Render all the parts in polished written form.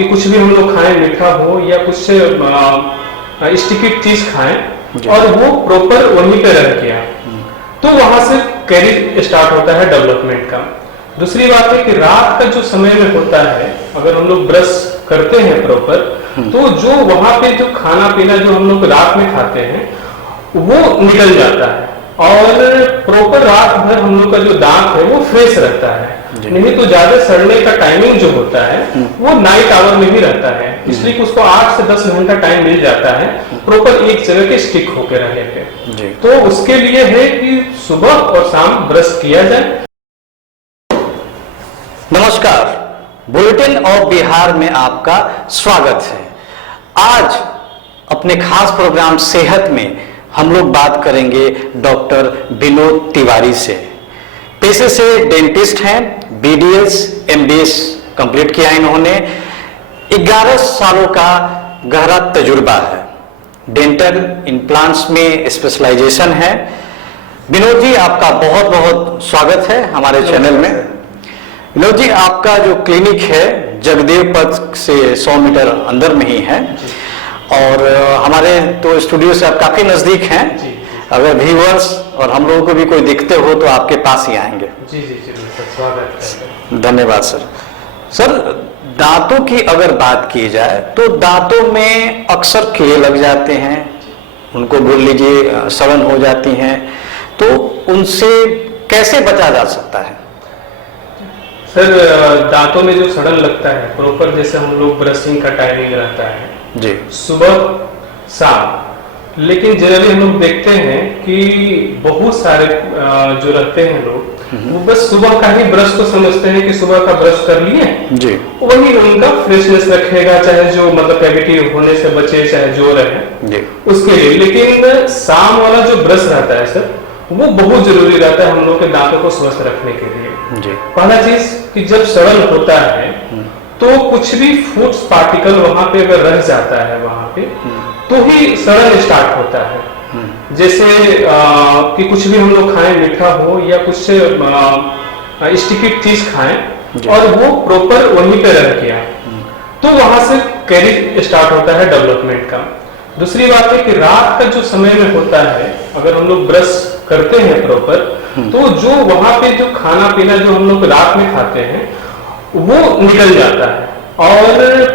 कि कुछ भी हम लोग खाएं, मीठा हो या कुछ स्टिकी चीज खाएं और वो प्रॉपर वहीं पे रह गया, तो वहां से कैरी स्टार्ट होता है डेवलपमेंट का। दूसरी बात है कि रात का जो समय में होता है, अगर हम लोग ब्रश करते हैं प्रॉपर, तो जो वहां पे जो खाना पीना जो हम लोग रात में खाते हैं वो निकल जाता है और प्रॉपर रात भर हम लोग का जो दांत है वो फ्रेश रहता है। नहीं तो ज्यादा सड़ने का टाइमिंग जो होता है वो नाइट आवर में ही रहता है, इसलिए कि उसको 8 से 10 घंटा टाइम मिल जाता है प्रॉपर एक जगह के स्टिक होके रहने पे। तो उसके लिए है कि सुबह और शाम ब्रश किया जाए। नमस्कार, बुलेटिन ऑफ बिहार में आपका स्वागत है। आज अपने खास प्रोग्राम सेहत में हम लोग बात करेंगे डॉक्टर विनोद तिवारी से। पेशे से डेंटिस्ट हैं, BDS MDS कंप्लीट किया इन्होंने। 11 सालों का गहरा तजुर्बा है, डेंटल इम्प्लांट्स में स्पेशलाइजेशन है। विनोद जी, आपका बहुत बहुत स्वागत है हमारे चैनल में। विनोद जी, आपका जो क्लिनिक है जगदेव पथ से 100 मीटर अंदर में ही है और हमारे तो स्टूडियो से आप काफी नजदीक हैं। अगर व्यूअर्स और हम लोगों को भी कोई दिखते हो तो आपके पास ही आएंगे। जी जी जी सर, स्वागत है। धन्यवाद सर। सर, दांतों की अगर बात की जाए तो दांतों में अक्सर कीड़े लग जाते हैं, उनको बोल लीजिए सड़न हो जाती हैं, तो उनसे कैसे बचा जा सकता है? सर, दांतों में जो सड़न लगता है प्रॉपर, जैसे हम लोग ब्रशिंग का टाइमिंग रहता है जी सुबह शाम, लेकिन जनरली हम लोग देखते हैं कि बहुत सारे जो रहते हैं लोग वो बस सुबह का ही ब्रश को समझते हैं कि सुबह का ब्रश कर लिए जी, वही उनका फ्रेशनेस रखेगा, चाहे जो मतलब कैविटी होने से बचे चाहे जो रहे जी, उसके लिए। लेकिन शाम वाला जो ब्रश रहता है सर, वो बहुत जरूरी रहता है हम लोग के दांतों को स्वस्थ रखने के लिए। जी। पहला चीज कि जब सड़न होता है तो कुछ भी फूड्स पार्टिकल वहां पे अगर रह जाता है वहां पे तो ही सड़न स्टार्ट होता है। जैसे कि कुछ भी हम लोग खाएं, मीठा हो या कुछ स्टिकी चीज खाएं और वो प्रॉपर वहीं पे रह गया, तो वहां से कैरी स्टार्ट होता है डेवलपमेंट का। दूसरी बात है कि रात का जो समय में होता है, अगर हम लोग ब्रश करते हैं प्रॉपर, तो जो वहां पे जो खाना पीना जो हम लोग रात में खाते हैं वो निकल जाता है और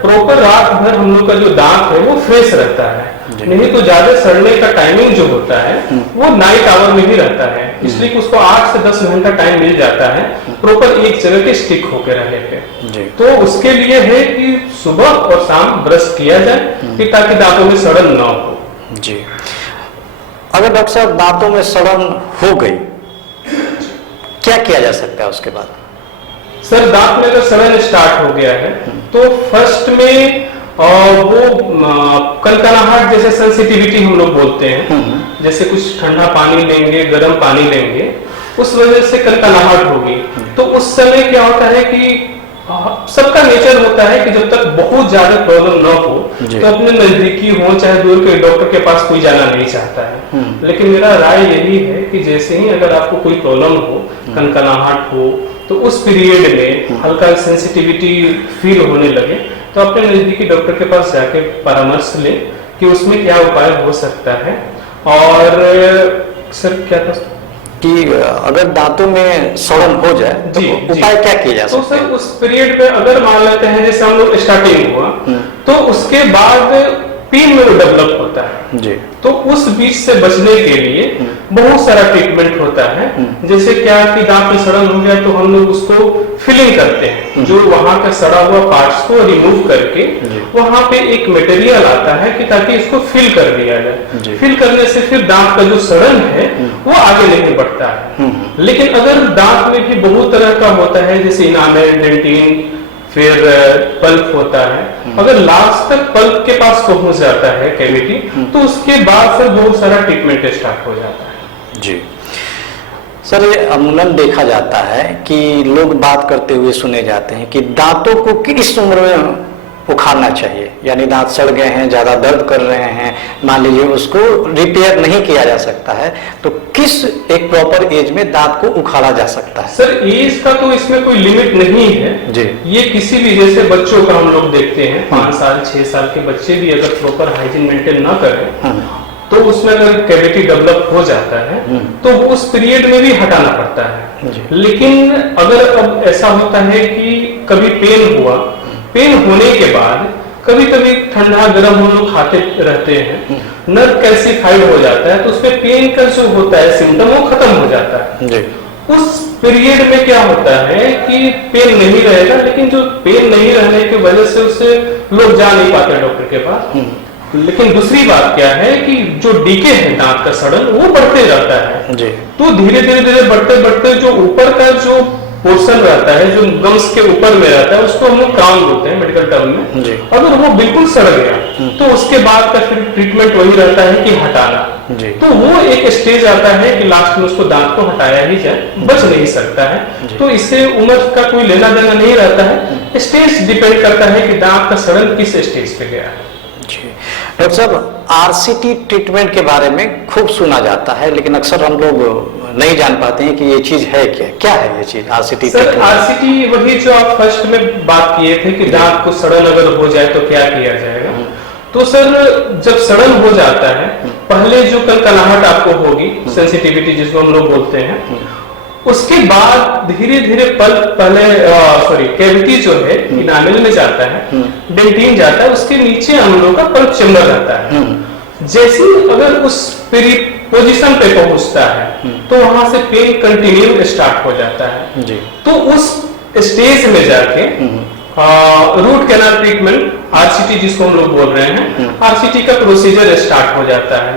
प्रॉपर रात भर हम लोग का जो दांत है वो फ्रेश रहता है। नहीं तो ज्यादा सड़ने का टाइमिंग जो होता है वो नाइट आवर में ही रहता है, इसलिए कि उसको 8 से 10 घंटा टाइम मिल जाता है प्रॉपर एक जगह के स्टिक होके रहने पे। तो उसके लिए है कि सुबह और शाम ब्रश किया जाए कि ताकि दांतों में सड़न ना हो। जी। अगर डॉक्टर साहब दांतों में सड़न हो गई, क्या किया जा सकता है उसके बाद? सर, दांत में अगर सड़न स्टार्ट हो गया है तो फर्स्ट में वो कनकनाहट जैसे सेंसिटिविटी हम लोग बोलते हैं, जैसे कुछ ठंडा पानी लेंगे, गर्म पानी लेंगे, उस वजह से कनकनाहट होगी। तो उस समय क्या होता है कि सबका नेचर होता है कि जब तक बहुत ज्यादा प्रॉब्लम ना हो तो अपने नजदीकी हो चाहे दूर के डॉक्टर के पास कोई जाना नहीं चाहता है। लेकिन मेरा राय यही है कि जैसे ही अगर आपको कोई प्रॉब्लम हो, कनकनाहट हो, तो उस पीरियड में हल्का सेंसिटिविटी फील होने लगे तो अपने नजदीकी डॉक्टर के पास जाके परामर्श लें कि उसमें क्या उपाय हो सकता है। और सर क्या था कि अगर दांतों में सड़न हो जाए तो उपाय क्या किया जा सकता है? तो सर, उस पीरियड में अगर मान लेते हैं जैसे हम लोग स्टार्टिंग हुआ तो उसके बाद पीन में वो डेवलप होता है जी, तो उस बीच से बचने के लिए बहुत सारा ट्रीटमेंट होता है। जैसे क्या कि दांत में सड़न हो गया तो हम लोग उसको फिलिंग करते हैं, जो वहां का सड़ा हुआ पार्ट्स को रिमूव करके वहां पे एक मटेरियल आता है कि ताकि इसको फिल कर दिया जाए। फिल करने से फिर दांत का जो सड़न है वो आगे नहीं बढ़ता है। लेकिन अगर दांत में भी बहुत तरह का होता है, जैसे इनामेल, डेंटिन, फिर पल्प होता है, अगर लास्ट तक पल्प के पास पहुंच जाता है कैविटी, तो उसके बाद फिर बहुत सारा ट्रीटमेंट स्टार्ट हो जाता है। जी सर, ये अमूमन देखा जाता है कि लोग बात करते हुए सुने जाते हैं कि दांतों को किस उम्र में उखाड़ना चाहिए, यानी दांत सड़ गए हैं, ज़्यादा दर्द कर रहे हैं, मान लीजिए उसको रिपेयर नहीं किया जा सकता है, तो किस एक प्रॉपर एज में दांत को उखाड़ा जा सकता है? सर एज का तो इसमें कोई लिमिट नहीं है जी। ये किसी भी, जैसे बच्चों का हम लोग देखते हैं 5 साल 6 साल के बच्चे भी अगर प्रॉपर हाइजीन मेंटेन ना करें तो उसमें अगर कैविटी डेवलप हो जाता है तो उस पीरियड में भी हटाना पड़ता है। लेकिन अगर अब ऐसा होता है कि कभी पेन हुआ, पेन होने के बाद कभी कभी ठंडा गर्म हम लोग खाते रहते हैं, नर्व कैल्सिफाइड हो जाता है तो उसमें पेन का जो होता है सिम्टम वो खत्म हो जाता है जी। उस पीरियड में क्या होता है कि पेन नहीं रहेगा, लेकिन जो पेन नहीं रहने की वजह से उससे लोग जा नहीं पाते डॉक्टर के पास। लेकिन दूसरी बात क्या है कि जो डीके है दांत का सड़न वो बढ़ते रहता है जी। तो धीरे धीरे बढ़ते बढ़ते जो ऊपर का जो पोर्शन रहता है जो गम्स के ऊपर में रहता है उसको हम लोग क्राउन बोलते हैं मेडिकल टर्म में जी। अगर वो बिल्कुल सड़ गया तो उसके बाद का फिर ट्रीटमेंट वही रहता है कि हटाना जी। तो वो एक स्टेज आता है कि लास्ट में उसको दांत को हटाया ही जाए, बच नहीं सकता है। तो इससे उम्र का कोई लेना देना नहीं रहता है, स्टेज डिपेंड करता है कि दांत का सड़न किस स्टेज पे गया है। डॉक्टर साहब आरसीटी ट्रीटमेंट के बारे में खूब सुना जाता है, लेकिन अक्सर हम लोग नहीं जान पाते हैं कि ये चीज है क्या, क्या है ये चीज आरसीटी? सर आरसीटी वही जो आप फर्स्ट में बात किए थे कि दांत को सड़न अगर हो जाए तो क्या किया जाएगा। तो सर जब सड़न हो जाता है पहले जो कलकलाहट आपको होगी, सेंसिटिविटी जिसको हम लोग बोलते हैं, उसके बाद धीरे धीरे पहले कैविटी जो है इनामेल में जाता है, डेंटिन जाता है, उसके नीचे हम लोग का पल्प चेम्बर रहता है। जैसे अगर उस पोजीशन पे पहुंचता है तो वहां से पेन कंटिन्यू स्टार्ट हो जाता है जी। तो उस स्टेज में जाके रूट कैनाल ट्रीटमेंट आरसीटी जिसको हम लोग बोल रहे हैं, आरसीटी का प्रोसीजर स्टार्ट हो जाता है।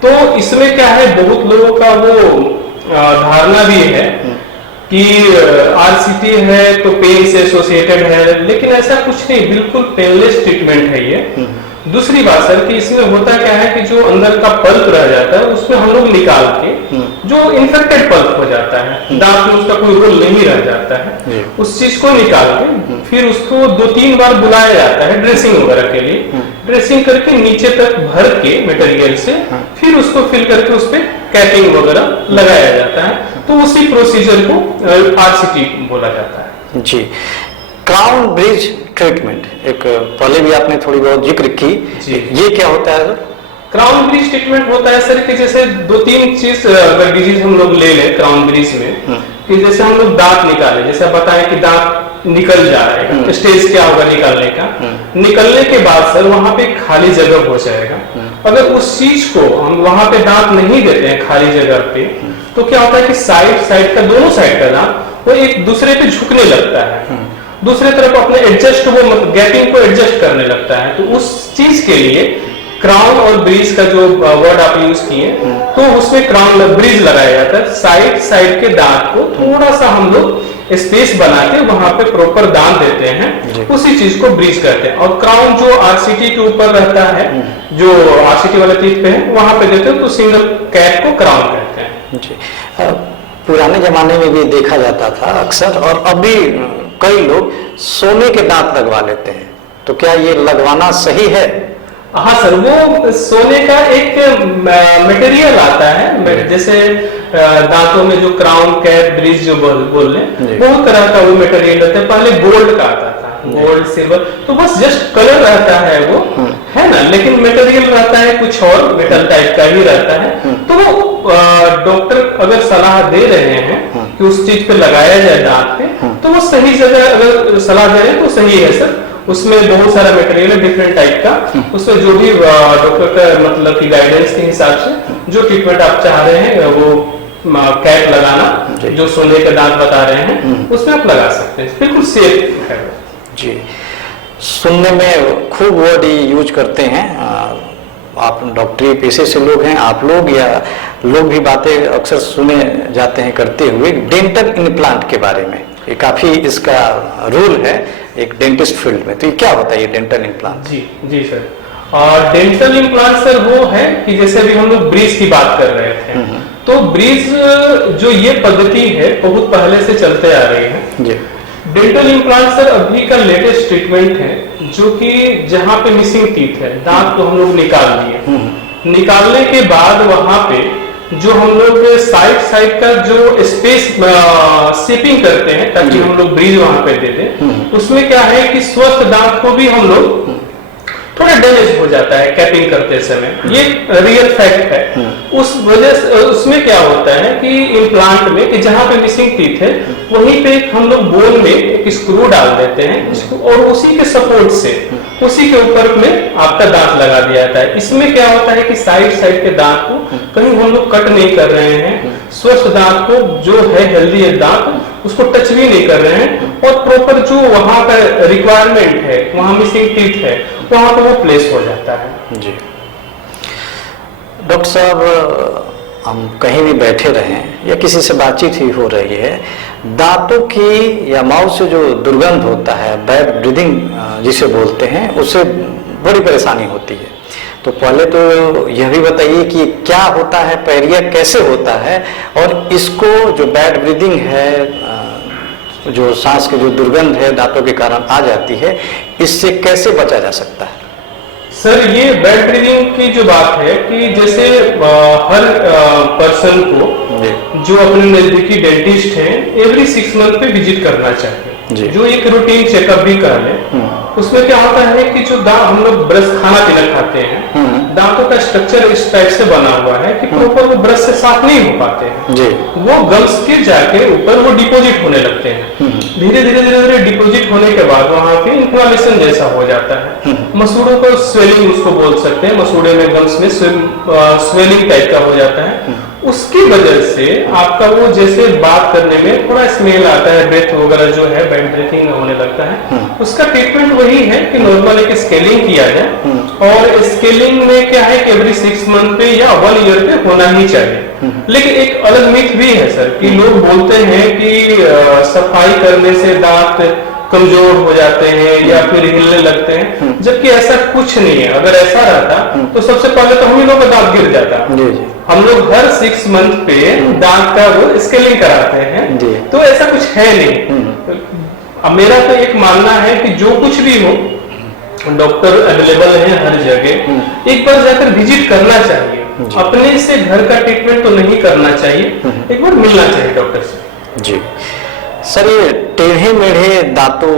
तो इसमें क्या है, बहुत लोगों का वो धारणा भी है कि आरसीटी है तो पेन से एसोसिएटेड है, लेकिन ऐसा कुछ नहीं, बिल्कुल पेनलेस ट्रीटमेंट है ये। दूसरी बात सर कि इसमें होता क्या है कि जो अंदर का पल्प रह जाता है उसमें हम लोग निकाल के जो इन्फेक्टेड पल्प हो जाता है, दांत में उसका कोई रोल नहीं रह जाता है, उस चीज को निकाल के फिर उसको 2-3 बार बुलाया जाता है ड्रेसिंग वगैरह के लिए। ड्रेसिंग करके नीचे तक भर के मटेरियल से फिर उसको फिल करके उस पर कैपिंग वगैरह लगाया जाता है। तो उसी प्रोसीजर को आरसीटी बोला जाता है जी। क्राउन ब्रिज ट्रीटमेंट एक पहले भी आपने थोड़ी बहुत जिक्र की, ये क्या होता है? क्राउन ब्रिज ट्रीटमेंट होता है सर कि जैसे 2-3 चीज अगर डिजीज हम लोग ले लें क्राउन ब्रिज में, कि जैसे हम लोग दांत निकाले, जैसे बताएं कि दांत निकल जा रहा है, स्टेज क्या होगा निकालने का, निकलने के बाद सर वहां पे खाली जगह हो जाएगा। अगर उस चीज को हम वहां पे दांत नहीं देते हैं खाली जगह पे, तो क्या होता है कि साइड का दोनों साइड का दांत वो एक दूसरे पे झुकने लगता है, दूसरे तरफ अपने एडजस्ट वो गैपिंग को एडजस्ट करने लगता है। तो उस चीज के लिए क्राउन और ब्रिज का जो वर्ड आप यूज किए तो उसमें क्राउन ब्रिज लगाया जाता है। साइड के दांत को थोड़ा सा हम लोग स्पेस बना के वहां पे प्रॉपर दांत देते हैं, उसी चीज को ब्रिज करते हैं। और क्राउन जो आरसीटी के ऊपर रहता है, जो आरसीटी वाले टीथ पे है वहां पे देते हैं, तो सिंगल कैप को क्राउन कहते हैं जी। पुराने जमाने में भी देखा जाता था अक्सर, और अभी कई लोग सोने के दांत लगवा लेते हैं, तो क्या ये लगवाना सही है? हाँ सर, वो सोने का एक मटेरियल आता है, जैसे दांतों में जो क्राउन कैप ब्रिज जो बोल रहे बहुत तरह का वो मटेरियल रहता है। पहले गोल्ड का आता था, गोल्ड सिल्वर, तो बस जस्ट कलर रहता है वो, है ना, लेकिन मटेरियल रहता है कुछ और मेटल टाइप का ही रहता है। तो वो डॉक्टर अगर सलाह दे रहे हैं कि उस चीज पे लगाया जाए दांत पे, तो वो सही जगह अगर सलाह दे रहे हैं तो सही है सर। उसमें बहुत सारा मटेरियल है डिफरेंट टाइप का, उसमें जो भी डॉक्टर का मतलब की गाइडेंस के हिसाब से जो ट्रीटमेंट आप चाह रहे हैं वो कैप लगाना जो सोने के दांत बता रहे हैं उसमें आप लगा सकते हैं, बिल्कुल सेफ है जी। सुनने में खूब वर्ड यूज करते हैं, आप डॉक्टरी पेशे से लोग हैं, आप लोग या लोग भी बातें अक्सर सुने जाते हैं करते हुए डेंटल इम्प्लांट के बारे में, ये काफी इसका रूल है एक डेंटिस्ट फील्ड में, तो ये क्या होता है ये डेंटल इम्प्लांट? जी सर, और डेंटल इम्प्लांट सर वो है कि जैसे अभी हम लोग ब्रिज की बात कर रहे थे, तो ब्रिज जो ये पद्धति है बहुत पहले से चलते आ रही है जी। डेंटल इम्प्लांट सर अभी का लेटेस्ट ट्रीटमेंट है, जो कि जहाँ पे मिसिंग टीथ है, दांत को हम लोग निकाल लिए, निकालने के बाद वहां पे जो हम लोग साइड का जो स्पेस शेपिंग करते हैं ताकि हम लोग ब्रिज वहां पे दे दें, उसमें क्या है कि स्वस्थ दांत को भी हम लोग थोड़ा डैमेज हो जाता है कैपिंग करते समय, ये रियल फैक्ट है। उस वजह से उसमें क्या होता है कि इम्प्लांट में कि जहां पे मिसिंग टीथ है वहीं पे हम लोग बोन में एक स्क्रू डाल देते हैं और उसी के सपोर्ट से उसी के ऊपर में आपका दांत लगा दिया जाता है। इसमें क्या होता है कि साइड के दांत को कहीं हम लोग कट नहीं कर रहे हैं, स्वस्थ दांत को जो है हेल्दी दांत उसको टच भी नहीं कर रहे हैं, और प्रॉपर जो वहां का रिक्वायरमेंट है, वहां मिसिंग टीथ है, वहां पर वो प्लेस हो जाता है। जी डॉक्टर साहब, हम कहीं भी बैठे रहें या किसी से बातचीत ही हो रही है, दांतों की या माउथ से जो दुर्गंध होता है, बैड ब्रीदिंग जिसे बोलते हैं, उससे बड़ी परेशानी होती है। तो पहले तो यह भी बताइए कि क्या होता है, पैरिया कैसे होता है, और इसको जो बैड ब्रीदिंग है, जो सांस की जो दुर्गंध है दांतों के कारण आ जाती है, इससे कैसे बचा जा सकता है? सर ये बैड ब्रीदिंग की जो बात है कि जैसे हर पर्सन को जो अपने नजदीकी डेंटिस्ट हैं एवरी 6 मंथ पे विजिट करना चाहिए, जो एक रूटीन चेकअप भी कर ले। उसमें क्या होता है कि जो दांत हम लोग ब्रश खाना पीना खाते हैं, दांतों का स्ट्रक्चर इस टाइप से बना हुआ है कि प्रॉपर वो ब्रश से साफ नहीं हो पाते हैं, वो गम्स के जाके ऊपर वो डिपोजिट होने लगते हैं। धीरे धीरे डिपोजिट होने के बाद वहां पे इन्फ्लेमेशन जैसा हो जाता है, मसूड़ों को स्वेलिंग उसको बोल सकते हैं, मसूड़े में गम्स में स्वेलिंग टाइप का हो जाता है। उसकी वजह से आपका वो जैसे बात करने में थोड़ा स्मेल आता है, ब्रेथ वगैरह जो है बैड ब्रीथिंग होने लगता है। उसका ट्रीटमेंट वही है कि नॉर्मल एक स्केलिंग किया जाए, और स्केलिंग में क्या है कि एवरी 6 मंथ पे या 1 ईयर पे होना ही चाहिए। लेकिन एक अलग मिथ भी है सर कि लोग बोलते हैं कि सफाई करने से दांत कमजोर हो जाते हैं या फिर हिलने लगते हैं, जबकि ऐसा कुछ नहीं है। अगर ऐसा रहता तो सबसे पहले तो हम ही लोग का दांत गिर जाता। हम लोग हर 6 मंथ पे दांत का वो स्केलिंग कराते हैं, तो ऐसा कुछ है नहीं। अब मेरा तो एक मानना है कि जो कुछ भी हो, डॉक्टर अवेलेबल है हर जगह, एक बार जाकर विजिट करना चाहिए। अपने से घर का ट्रीटमेंट तो नहीं करना चाहिए, एक बार मिलना चाहिए डॉक्टर से। जी सर, ये टेढ़े मेढ़े दांतों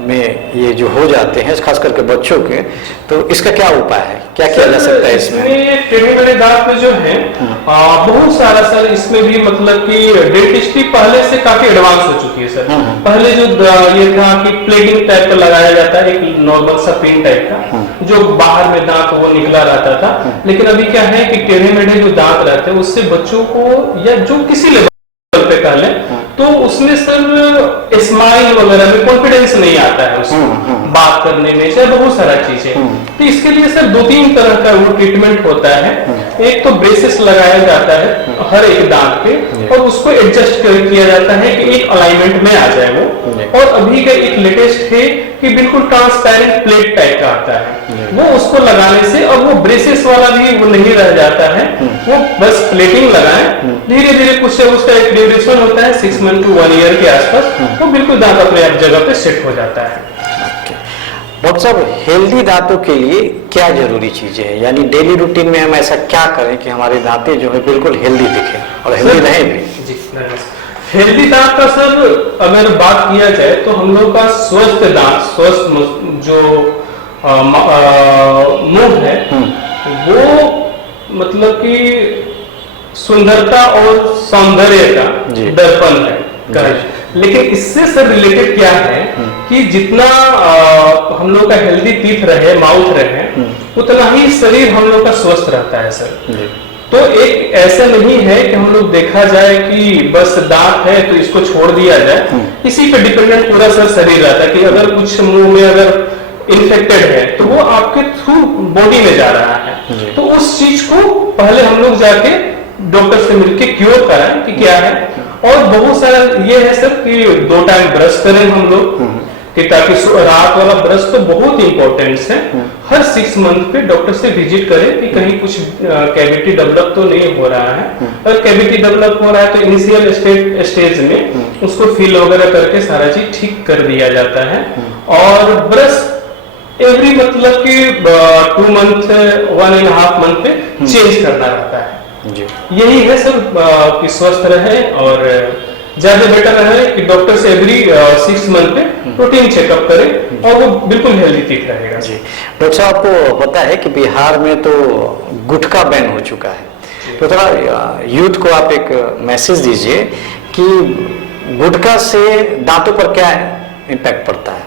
में ये जो हो जाते हैं खास करके बच्चों के, तो इसका क्या उपाय है, क्या किया जा सकता है इसमें? टेढ़े मेढ़े दांत में जो है बहुत सारा सर इसमें भी मतलब कि डेंटिस्ट्री पहले से काफी एडवांस हो चुकी है सर। पहले जो ये था कि प्लेटिंग टाइप का लगाया जाता है, एक नॉर्मल सा पिन टाइप का, जो बाहर में दांत वो निकला रहता था। लेकिन अभी क्या है कि टेढ़े मेढ़े जो दांत रहते हैं उससे बच्चों को या जो किसी लेवल पे कर ले तो उसमें सर स्माइल वगैरह में कॉन्फिडेंस नहीं आता है उसको बात करने में, चाहे बहुत सारा चीजें। तो इसके लिए सर 2-3 तरह का वो ट्रीटमेंट होता है। एक तो ब्रेसेस लगाया जाता है हर एक दांत पे, और उसको एडजस्ट किया जाता है कि एक अलाइनमेंट में आ जाए वो। और अभी का एक लेटेस्ट है कि बिल्कुल ट्रांसपेरेंट प्लेट टाइप का आता है, वो उसको लगाने से अब वो ब्रेसेस वाला भी वो नहीं रह जाता है, वो बस प्लेटिंग लगाएं, धीरे धीरे कुछ उसका एक ड्यूरेशन होता है 6 मंथ टू 1 ईयर के आसपास, वो बिल्कुल दांत अपने आप जगह पे सेट हो जाता है। डॉक्टर साहब, हेल्दी दांतों के लिए क्या जरूरी चीजें हैं, यानी डेली रूटीन में हम ऐसा क्या करें कि हमारे दांतें जो है बिल्कुल हेल्दी दिखे और हेल्दी रहे भी? जी हेल्दी दांत का सर अगर बात किया जाए तो हम लोग का स्वस्थ दांत, स्वस्थ जो मुंह है वो मतलब कि सुंदरता और सौंदर्य का दर्पण है। लेकिन इससे सर रिलेटेड क्या है कि जितना हम लोग का हेल्दी टीथ रहे, माउथ रहे, उतना ही शरीर हम लोग का स्वस्थ रहता है सर। तो एक ऐसा नहीं है कि हम लोग देखा जाए कि बस दांत है तो इसको छोड़ दिया जाए, इसी पे डिपेंडेंट पूरा सर शरीर रहता है कि अगर कुछ मुंह में अगर इन्फेक्टेड है तो वो आपके थ्रू बॉडी में जा रहा है, तो उस चीज को पहले हम लोग जाके डॉक्टर से मिलके क्योर कराएं कि क्या है। और बहुत सारा ये है सर कि 2 टाइम ब्रश करें हम लोग, कि ताकि रात वाला ब्रश तो बहुत इंपॉर्टेंट है। हर 6 मंथ पे डॉक्टर से विजिट करें कि कहीं कुछ कैविटी डेवलप तो नहीं हो रहा है। अगर कैविटी डेवलप हो रहा है तो इनिशियल स्टेज में उसको फिल वगैरह करके सारा चीज ठीक कर दिया जाता है। और ब्रश एवरी मतलब कि 2 मंथ 1.5 मंथ पे चेंज करना रहता है जी। यही है सर कि स्वस्थ रहे और ज्यादा बेटर है कि डॉक्टर से एवरी 6 मंथ पे रूटीन चेकअप करें और वो बिल्कुल हेल्दी ठीक रहेगा जी। डॉक्टर साहब, आपको पता है कि बिहार में तो गुटखा बैन हो चुका है, तो थोड़ा यूथ को आप एक मैसेज दीजिए कि गुटखा से दांतों पर क्या इम्पैक्ट पड़ता है।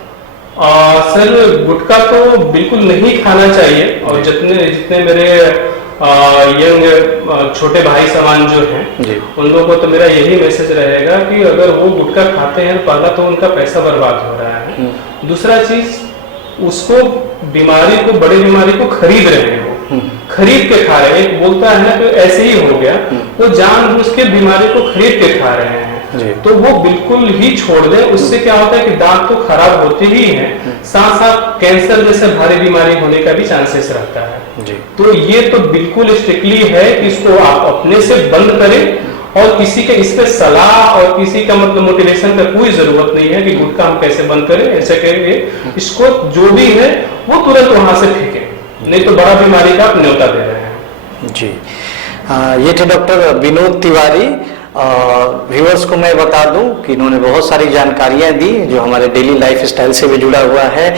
सर गुटखा तो बिल्कुल नहीं खाना चाहिए और जितने मेरे यंग छोटे भाई समान जो हैं उन लोगों को तो मेरा यही मैसेज रहेगा कि अगर वो गुटखा खाते हैं, पहला तो उनका पैसा बर्बाद हो रहा है, दूसरा चीज उसको बीमारी को, बड़ी बीमारी को खरीद रहे हैं, वो खरीद के खा रहे हैं। बोलता है ना कि ऐसे ही हो गया, वो जानबूझ के बीमारी को खरीद के खा रहे हैं, तो वो बिल्कुल ही छोड़ दें। उससे क्या होता है कि दांत तो खराब होते ही हैं, साथ साथ कैंसर जैसे भारी बीमारी होने का भी चांसेस रहता है जी। तो ये तो बिल्कुल स्ट्रिक्टली है कि इसको आप अपने से बंद करें और किसी के इस पे सलाह और किसी का मतलब मोटिवेशन का कोई जरूरत नहीं है कि गुटखा हम कैसे बंद करें, ऐसे करेंगे। इसको जो भी है वो तुरंत वहां से फेंके, नहीं तो बड़ा बीमारी का आप न्योता दे रहे हैं जी। ये थे डॉक्टर विनोद तिवारी। व्यूअर्स को मैं बता दूं कि इन्होंने बहुत सारी जानकारियां दी जो हमारे डेली लाइफ स्टाइल से भी जुड़ा हुआ है।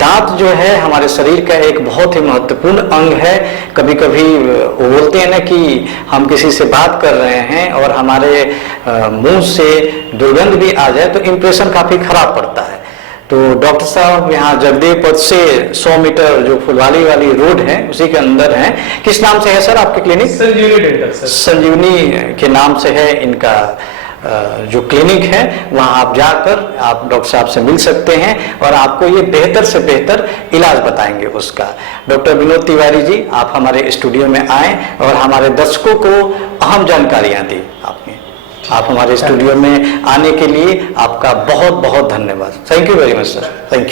दांत जो है हमारे शरीर का एक बहुत ही महत्वपूर्ण अंग है। कभी कभी वो बोलते हैं ना कि हम किसी से बात कर रहे हैं और हमारे मुंह से दुर्गंध भी आ जाए तो इंप्रेशन काफी खराब पड़ता है। तो डॉक्टर साहब यहाँ जगदेव पथ से 100 मीटर जो फुलवाली वाली रोड है उसी के अंदर है। किस नाम से है सर आपकी क्लिनिक? संजीवनी डेंटल सर। संजीवनी के नाम से है इनका जो क्लिनिक है। वहाँ आप जाकर आप डॉक्टर साहब से मिल सकते हैं और आपको ये बेहतर से बेहतर इलाज बताएंगे उसका। डॉक्टर विनोद तिवारी जी, आप हमारे स्टूडियो में आए और हमारे दर्शकों को अहम जानकारियाँ दी आपने। आप हमारे स्टूडियो में आने के लिए आपका बहुत बहुत धन्यवाद। Thank you very much sir. Thank you.